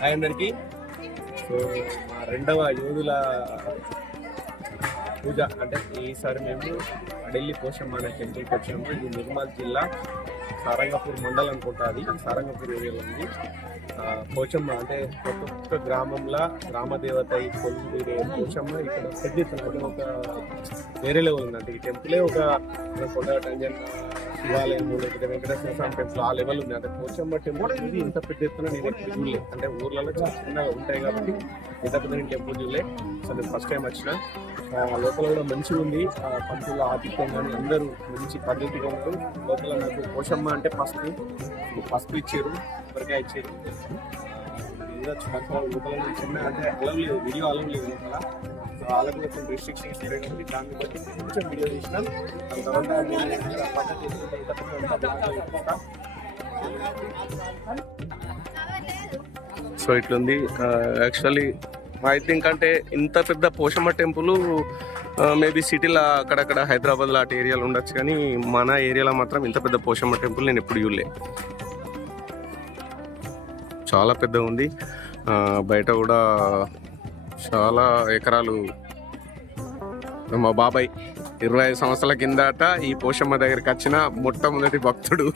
Hi అందరికీ. So మా రెండవ యోధుల పూజ అంటే ఈసారి మేము ఢిల్లీ పోషమ్మ అనే టెంపుల్కి వచ్చాము. ఇది నిర్మల్ జిల్లా సారంగపూర్ మండలం అనుకుంటుంది, సారంగపూర్ ఏరియాలో ఉంది. పోచమ్మ అంటే ఒక్కొక్క గ్రామంలో గ్రామదేవత ఈ కొలువురే పోచమ్మ ఇక్కడ పెద్ద ఒక వేరే లెవెల్ ఉందంటే ఈ టెంపులే ఒక కొండగట్టంజన్ శివాలయం లేకపోతే వెంకటేశ్వర స్వామి టెంపుల్ ఆ లెవెల్ ఉంది. అంటే పోచమ్మ టెంపుల్ ఇది ఇంత పెద్ద ఎత్తున నేను ఎప్పుడు చూడలేదు. అంటే ఊర్లలో చాలా చిన్నగా ఉంటాయి కాబట్టి ఇంత పెద్ద నేను టెంపుల్ చూడలేదు. సో నేను ఫస్ట్ టైం వచ్చిన. లోపల కూడా మంచిగా ఉంది. పంతుల ఆతిథ్యం కానీ అందరూ మంచి పద్ధతిగా ఉంటారు. లోపల నాకు పోషమ్మ అంటే పసుపు ఇచ్చారు, కొబ్బరికాయ ఇచ్చారు. లోపల చిన్న అంటే అలవ్ లేదు, వీడియో అలవ్ లేదు లోపల. సో వాళ్ళకి కొంచెం రిస్ట్రిక్షన్స్ ఉంటాయి కాబట్టి దాన్ని బట్టి కొంచెం వీడియో తీసినాం. దాని తర్వాత పద్ధతి సో ఇట్లుంది. యాక్చువల్లీ ఐ థింక్ అంటే ఇంత పెద్ద పోషమ్మ టెంపుల్ మేబీ సిటీలో అక్కడక్కడ హైదరాబాద్లో అటు ఏరియాలో ఉండొచ్చు, కానీ మన ఏరియాలో మాత్రం ఇంత పెద్ద పోషమ్మ టెంపుల్ నేను ఎప్పుడు చూడలే. చాలా పెద్దగా ఉంది. బయట కూడా చాలా ఎకరాలు. మా బాబాయ్ 25 సంవత్సరాల కిందట ఈ పోషమ్మ దగ్గరికి వచ్చిన మొట్టమొదటి భక్తుడు.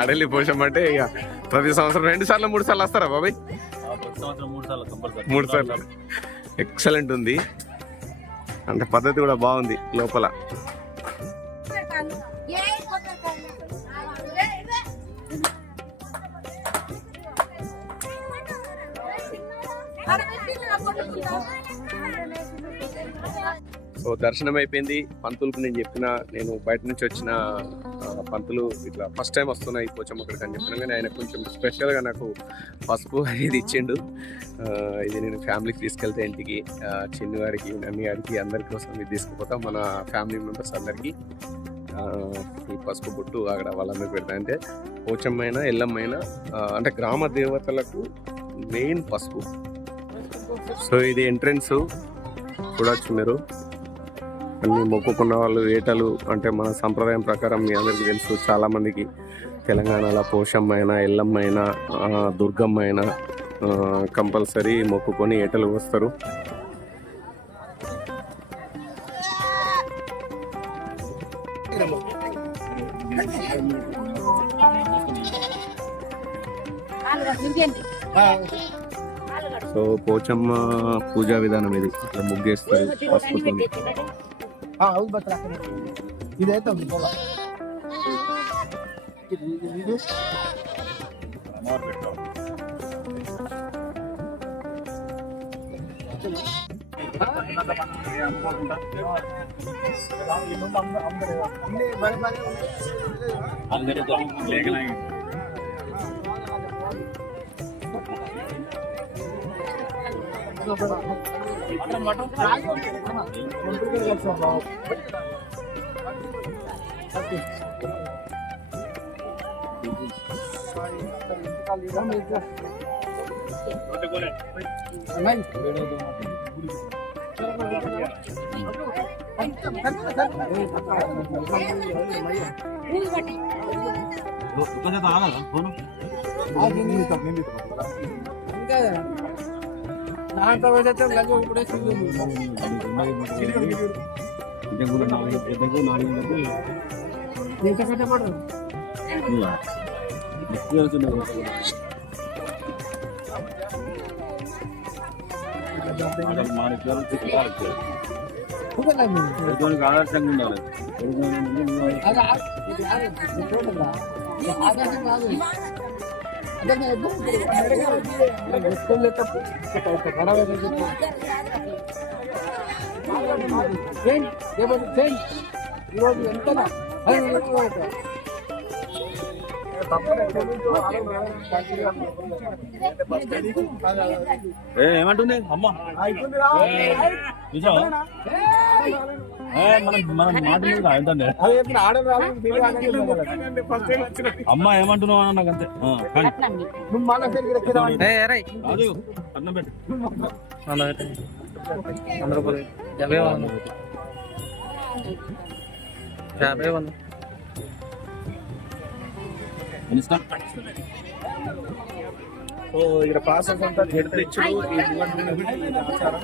అడలి పోషమ్మ అంటే ఇక ప్రతి సంవత్సరం 2 సార్లు 3 సార్లు వస్తారా బాబాయ్? 3 సార్లు. ఎక్సలెంట్ ఉంది. అంటే పద్ధతి కూడా బాగుంది లోపల. సో దర్శనం అయిపోయింది. పంతులకు నేను చెప్పిన, నేను బయట నుంచి వచ్చిన పంతులు ఇట్లా ఫస్ట్ టైం వస్తున్నా ఈ పోచమ్మ అక్కడికి అని చెప్పినా, కానీ ఆయన కొంచెం స్పెషల్గా నాకు పసుపు అనేది ఇచ్చిండు. ఇది నేను ఫ్యామిలీకి తీసుకెళ్తే ఇంటికి చిన్ని గారికి, నన్ని గారికి అందరి కోసం ఇది తీసుకుపోతాం. మన ఫ్యామిలీ మెంబర్స్ అందరికీ ఈ పసుపు బొట్టు అక్కడ వాళ్ళందరికీ పెడతా. అంటే పోచమ్మైనా ఎల్లమ్మైనా అంటే గ్రామ దేవతలకు మెయిన్ పసుపు. సో ఇది ఎంట్రన్స్ చూడొచ్చు మీరు. అన్ని మొక్కుకున్న వాళ్ళు ఏటలు అంటే మన సంప్రదాయం ప్రకారం మీ అందరికీ తెలుసు, చాలామందికి తెలంగాణలో పోషమ్మ అయినా ఎల్లమ్మ అయినా దుర్గమ్మ అయినా కంపల్సరీ మొక్కుకొని ఏటలు వస్తారు. సో పోచమ్మ పూజా విధానం ఇది. ఇట్లా ముగ్గేస్తారు పసుపుతో. ఆదర్శంగా ఉండాలి. ఏమంటుంది అమ్మ మనం మాట అమ్మ ఏమంటున్నావు నాకు అంతే అన్నం పెట్టు 100 రూపాయలు 50 ఇక్కడ ప్రాసెస్ అంతా తెచ్చుడు ఈ ఆచారం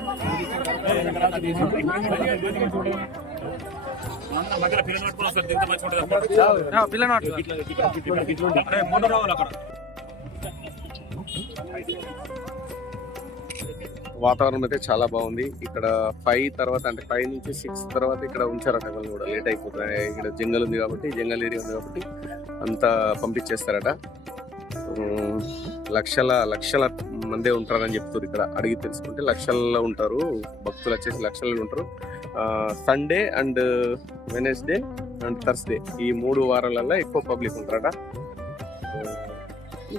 వాతావరణం అయితే చాలా బాగుంది. ఇక్కడ 5 తర్వాత అంటే 5 నుంచి 6 తర్వాత ఇక్కడ ఉంచారట వాళ్ళు కూడా లేట్ అయిపోతుంది. ఇక్కడ జంగల్ ఉంది కాబట్టి జంగల్ ఏరియా ఉంది కాబట్టి అంతా పంపించేస్తారట. లక్షల మందే ఉంటారని చెప్తారు. ఇక్కడ అడిగి తెలుసుకుంటే లక్షల్లో ఉంటారు భక్తులు, వచ్చేసి లక్షల్లో ఉంటారు. Sunday and Wednesday and Thursday ఈ 3 వారాలలో ఎక్కువ పబ్లిక్ ఉంటారట.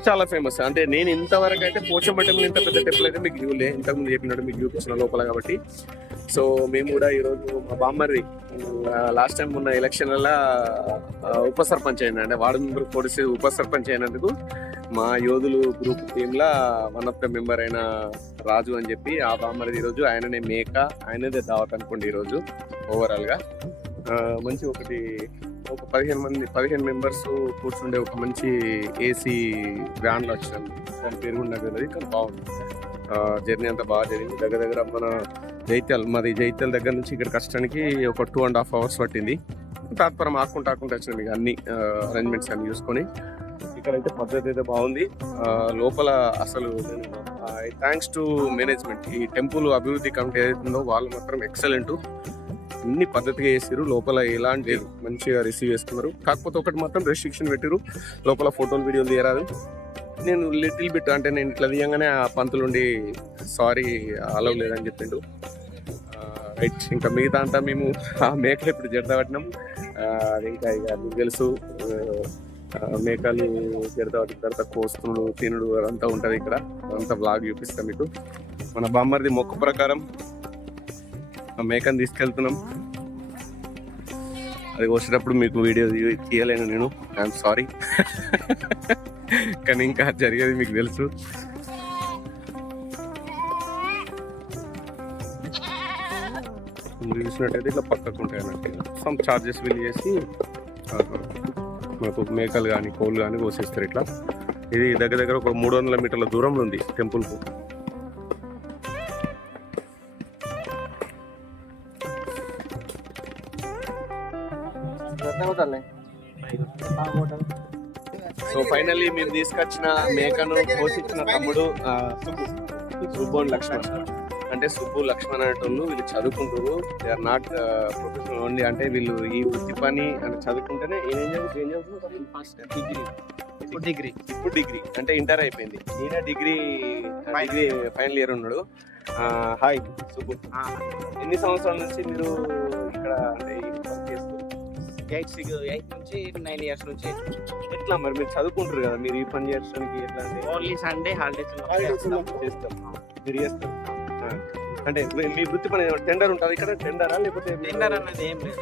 చాలా ఫేమస్. అంటే నేను ఇంతవరకు అయితే పోచమ్మ టెంపుల్ ఇంత పెద్ద టెంపుల్ అయితే మీకు చూడలే. ఇంతకుముందు చెప్పినట్టు మీకు చూపించిన లోపల కాబట్టి. సో మేము కూడా ఈరోజు మా బామ్మర్ది లాస్ట్ టైం ఉన్న ఎలక్షన్లలో ఉప సర్పంచ్ అయినా అంటే వార్డు మెంబర్ పొడిసి ఉప సర్పంచ్ అయినందుకు మా యోధులు గ్రూప్ టీంలో వన్ ఆఫ్ ద మెంబర్ అయిన రాజు అని చెప్పి ఆ బామ్మర్ది ఈరోజు ఆయననే మేక ఆయనదే దావత్ అనుకోండి. ఈరోజు ఓవరాల్గా మంచి ఒక 15 మెంబర్స్ కూర్చుండే ఒక మంచి ఏసీ వ్యాన్లో వచ్చాము. దాని పేరు కూడా నాకు తెలియదు, కానీ బాగుంది. జర్నీ అంతా బాగా జరిగింది. దగ్గర మన మాది జైత్యాల దగ్గర నుంచి ఇక్కడ కష్టానికి ఒక 2.5 hours పట్టింది. తాత్పరం ఆకుంటా వచ్చినాం ఇక అన్ని అరేంజ్మెంట్స్ అన్ని చూసుకొని. ఇక్కడైతే పద్ధతి అయితే బాగుంది. లోపల అసలు థ్యాంక్స్ టు మేనేజ్మెంట్, ఈ టెంపుల్ అభివృద్ధి కమిటీ ఏదైతుందో వాళ్ళు మాత్రం ఎక్సలెంట్. అన్ని పద్ధతిగా చేసారు. లోపల ఎలాంటి లేదు, మంచిగా రిసీవ్ చేసుకున్నారు. కాకపోతే ఒకటి మాత్రం రెస్ట్రిక్షన్ పెట్టారు, లోపల ఫోటోలు వీడియోలు తీయరాదు. నేను లిటిల్ బిట్ అంటే నేను ఇట్లా తీయంగానే ఆ పంతులుండి సారీ అలవ్ లేదని చెప్పిండు. రైట్, ఇంకా మిగతా అంతా మేము ఆ మేకలు ఇప్పుడు జడతపట్టినాం. అది ఇంకా ఇక మీకు తెలుసు, మేకలు జడతపట్టిన తర్వాత కోస్తుడు తినుడు అదంతా ఉంటుంది. ఇక్కడ అంతా బ్లాగ్ చూపిస్తాం మీకు. మన బామ్మర్ది మొక్క ప్రకారం ఆ మేకను తీసుకెళ్తున్నాం. అది వచ్చేటప్పుడు మీకు వీడియో తీయలేను నేను, ఐఎమ్ సారీ. కానీ ఇంకా జరిగేది మీకు తెలుసు. చూసినట్టయితే ఇట్లా పక్కకు ఉంటాయి అన్నట్టు. సమ్ చార్జెస్ బిల్ చేసి మనకు మేకలు కానీ కోళ్ళు కానీ కోసేస్తారు. ఇట్లా ఇది దగ్గర ఒక 300 మీటర్ల దూరంలో ఉంది టెంపుల్కు. సో ఫైనల్లీ మీరు తీసుకొచ్చిన మేకను పోషించిన తమ్ముడు సుబ్బోన్ లక్ష్మణ్. అంటే సుబ్బు లక్ష్మణ్ అనేటోళ్ళు వీళ్ళు చదువుకుంటారు. They are not professional only. అంటే వీళ్ళు ఈ వృత్తి పని అని చదువుకుంటేనే ఏం ఇప్పుడు డిగ్రీ అంటే ఇంటర్ అయిపోయింది. ఈయన డిగ్రీ ఫైనల్ ఇయర్ ఉన్నాడు. హాయ్ సుబ్బు, ఎన్ని సంవత్సరాల నుంచి మీరు ఇక్కడ అంటే చేస్తారు? 8 నుంచి 9 years నుంచి. ఎట్లా మరి మీరు చదువుకుంటారు కదా, మీరు ఈ పని చేయడానికి ఎట్లా అంటే ఓన్లీ సండే హాలిడేస్ చేస్తాం మీరు చేస్తారు. అంటే మీ వృత్తి పని టెండర్ ఉంటుంది ఇక్కడ? టెండరా లేకపోతే టెండర్ అనేది ఏం లేదు,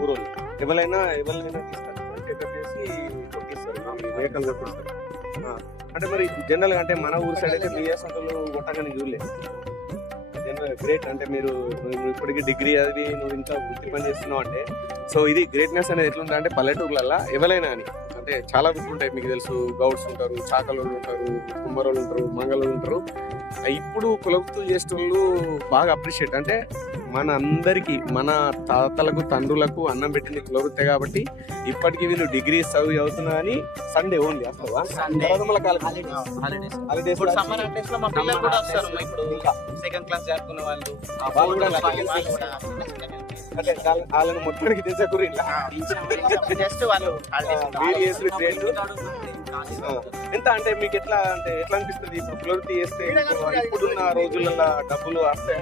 ఊరోళ్ళు ఎవరైనా తీసుకొచ్చి టెండర్ చేసి కొట్టిస్తారు, మేకలు కొట్టిస్తారు. అంటే మరి జనరల్గా అంటే మన ఊరు సైడ్ అయితే మీ అసలు కొట్టగానే చూడలేదు. General great. అంటే మీరు ఇప్పటికీ డిగ్రీ అది నువ్వు ఇంకా వృత్తి పని చేస్తున్నావు అంటే, సో ఇది గ్రేట్నెస్ అనేది ఎట్లుంటుంది అంటే పల్లెటూర్లలో ఎవరైనా అని అంటే చాలా వృత్తులు ఉంటాయి. మీకు తెలుసు, గౌడ్స్ ఉంటారు, చాకలోళ్ళు ఉంటారు, కుమ్మరోళ్ళు ఉంటారు, మంగళోళ్ళు ఉంటారు. ఇప్పుడు కులవృత్తులు చేసేటోళ్ళు బాగా అప్రిషియేట్. అంటే మన అందరికీ మన తాతలకు తండ్రులకు అన్నం పెట్టింది కులవృత్తే కాబట్టి ఇప్పటికీ వీళ్ళు డిగ్రీ చదువుతున్నా కానీ సండే ఓన్లీ అసలు సెకండ్ క్లాస్ చదువుకున్న వాళ్ళు అంటే వాళ్ళని మొత్తానికి తెచ్చకూరు జస్ట్ వాళ్ళు ఎంత అంటే మీకు ఎట్లా అనిపిస్తుంది ఇప్పుడు కులవృత్తి చేస్తే ఇప్పుడున్న రోజులలో డబ్బులు వస్తాయి?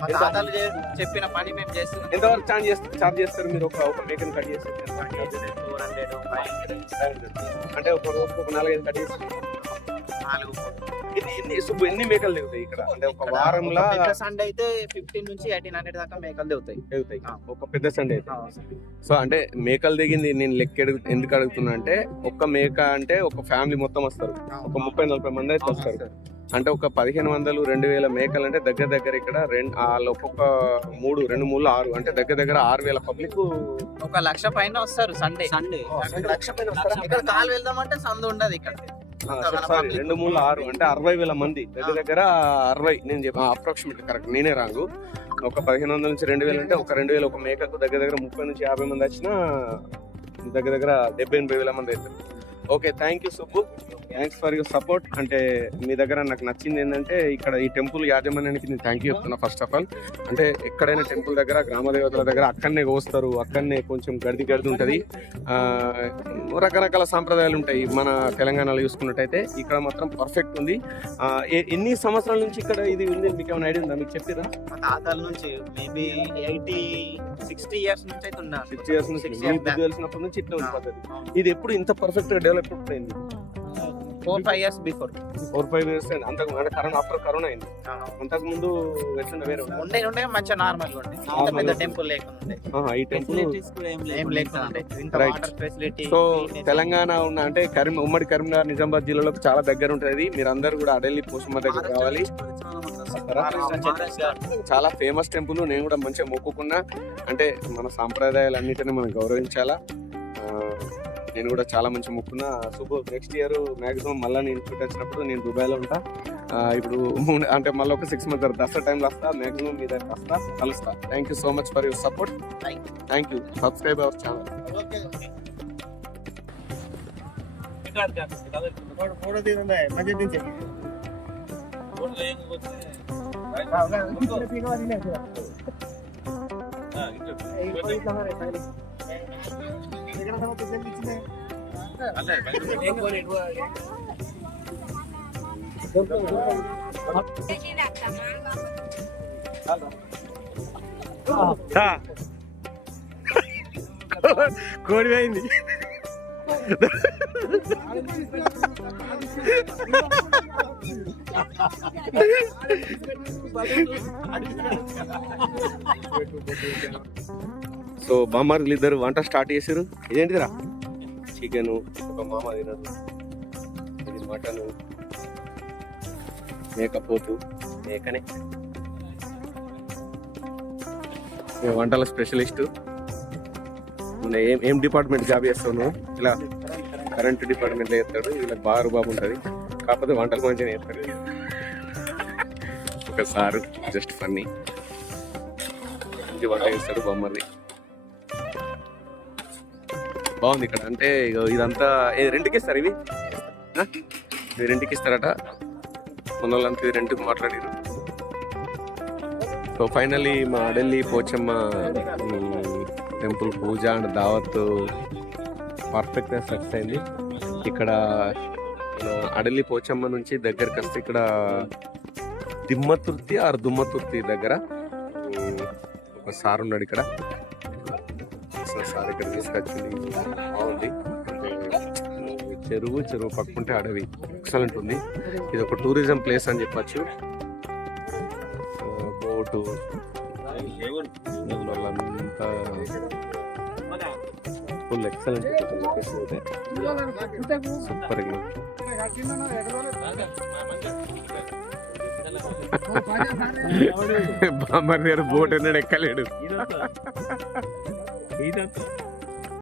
మా తాతలు చెప్పిన పని మేము చేస్తున్నాం. ఎంతవరకు చార్జ్ చేస్తారు మీరు ఒక మేకను కట్ చేస్తే? 400, 500. అంటే ఒక రోజుకు ఒక 4-5 కట్ చేస్తే 4 ఎన్ని మేకలు దిగుతాయి ఇక్కడ? అంటే ఒక వారంలో సండే అయితే 15 నుంచి 1800 దాకా మేకలు దిగుతాయి. ఒక పెద్ద సండే అయితే. సో అంటే మేకలు దిగింది నేను ఎందుకు అడుగుతున్నా అంటే, ఒక్క మేక అంటే ఒక ఫ్యామిలీ మొత్తం వస్తారు, ఒక 30-40 మంది అయితే వస్తారు. అంటే ఒక 1500-2000 మేకలు అంటే దగ్గర ఇక్కడ ఒక్కొక్క 2-3-6 అంటే దగ్గర 6000 పబ్లిక్ 1,00,000 పైన వస్తారు సండే. 1,00,000 పైన వస్తారా? ఇక్కడ కాలు వెళ్దామంటే సందు ఉండదు ఇక్కడ. 2-3-6 అంటే 60,000 మంది దగ్గర 60. నేను చెప్పా అప్రాక్సిమేట్ కరెక్ట్, నేనే రాంగు. ఒక 1500 నుంచి 2000 అంటే ఒక 2000 ఒక మేకకు దగ్గర 30 నుంచి 50 మంది వచ్చినా దగ్గర 70-80,000 మంది అవుతారు. Okay, thank you Subbu, thanks for your support. అంటే మీ దగ్గర నాకు నచ్చింది ఏంటంటే ఇక్కడ ఈ టెంపుల్ యాజమాన్యానికి నేను థ్యాంక్ యూ చెప్తున్నా ఫస్ట్ ఆఫ్ ఆల్. అంటే ఎక్కడైనా టెంపుల్ దగ్గర గ్రామ దేవతల దగ్గర అక్కడనే కోస్తారు, అక్కడనే కొంచెం గడిది ఉంటుంది. రకరకాల సాంప్రదాయాలు ఉంటాయి. మన తెలంగాణలో చూసుకున్నట్టయితే ఇక్కడ మాత్రం పర్ఫెక్ట్ ఉంది. ఎన్ని సంవత్సరాల నుంచి ఇక్కడ ఇది ఉంది మీకు ఏమైనా ఐడియా ఉందా? మీకు చెప్పిరా? మా తాతల నుంచి మేబీ 60 ఇయర్స్ నుంచి అయితే ఉన్నారు. 6 ఇయర్స్ నుంచి తెలిసినప్పటి నుంచి ఇట్లా ఉంది పద్ధతి. ఇది ఎప్పుడు ఇంత పర్ఫెక్ట్ గా డెవలప్ అయింది? 4-5 ఇయర్స్ బిఫోర్. 4-5 ఇయర్స్ అయింది. అంతకు అంటే ఆఫ్టర్ కరోనా అయింది. అంతకు ముందు ఎట్లా వేరే ఉండే మంచిగా నార్మల్ ఉండే, పెద్ద టెంపుల్ లేకుండా. ఈ టెంపుల్ ఏం లేకుండా ఇంత వాటర్ ఫెసిలిటీ. సో తెలంగాణ ఉన్న అంటే ఉమ్మడి కరీంనగర్ నిజామాబాద్ జిల్లాలో చాలా దగ్గర ఉంటుంది. మీరు అందరు కూడా అడెల్లి పోషమ్మ దగ్గర రావాలి. చాలా ఫేమస్ టెంపుల్. నేను కూడా మంచిగా మొక్కుకున్నా. అంటే మన సాంప్రదాయాలు అన్నిటిని మనం గౌరవించాలా. నేను కూడా చాలా మంచి మొక్కున్నా. సూపర్. నెక్స్ట్ ఇయర్ మాక్సిమం మళ్ళీ నేను వచ్చినప్పుడు నేను దుబాయ్లో ఉంటా. ఇప్పుడు అంటే మళ్ళీ ఒక 6 months దసరా టైంలో వస్తా. మాక్సిమం మీ దగ్గర వస్తా, కలుస్తా. Thank you so much for your support. Thank you. Subscribe our channel. కోడి పోయింది. సో బామ్మార్లు ఇద్దరు వంట స్టార్ట్ చేశారు. ఇదేంటిదిరా? చికెను, ఒక మామ తినదు, ఇది మటను, మేకపోతు, మేకనే. వంటల స్పెషలిస్టు. ఏం డిపార్ట్మెంట్ జాబ్ చేస్తాను? ఇలా కరెంట్ డిపార్ట్మెంట్లో చేస్తాడు. ఇలా బాగా బాబు ఉంటుంది, కాకపోతే వంటలు మంచిగా చేస్తాడు. ఒక సారు జస్ట్ ఫన్నీ వంట చేస్తాడు బొమ్మల్ని. బాగుంది ఇక్కడ. అంటే ఇదంతా రెంట్కి ఇస్తారు. ఇవి రెంట్కి ఇస్తారట. మన వాళ్ళంతా ఇది రెంట్కి మాట్లాడారు. సో ఫైనల్లీ మా ఢిల్లీ పోచమ్మ టెంపుల్ పూజ అండ్ దావత్ పర్ఫెక్ట్గా సక్సెస్ అయింది. ఇక్కడ అడలి పోచమ్మ నుంచి దగ్గరికి వస్తే ఇక్కడ దుమ్మతుర్తి దగ్గర ఒక సార్ ఉన్నాడు. ఇక్కడ సార్ ఇక్కడ తీసుకొచ్చింది. బాగుంది. చెరువు పక్కుంటే అడవి. ఎక్సలెంట్ ఉంది. ఇది ఒక టూరిజం ప్లేస్ అని చెప్పచ్చు. బోటు వాళ్ళంతా ఫుల్ ఎక్సలెంట్ లొకేషన్ అయితే సూపర్. బామ్మర్ గారు బోట్ అన్నాడు, ఎక్కలేడు.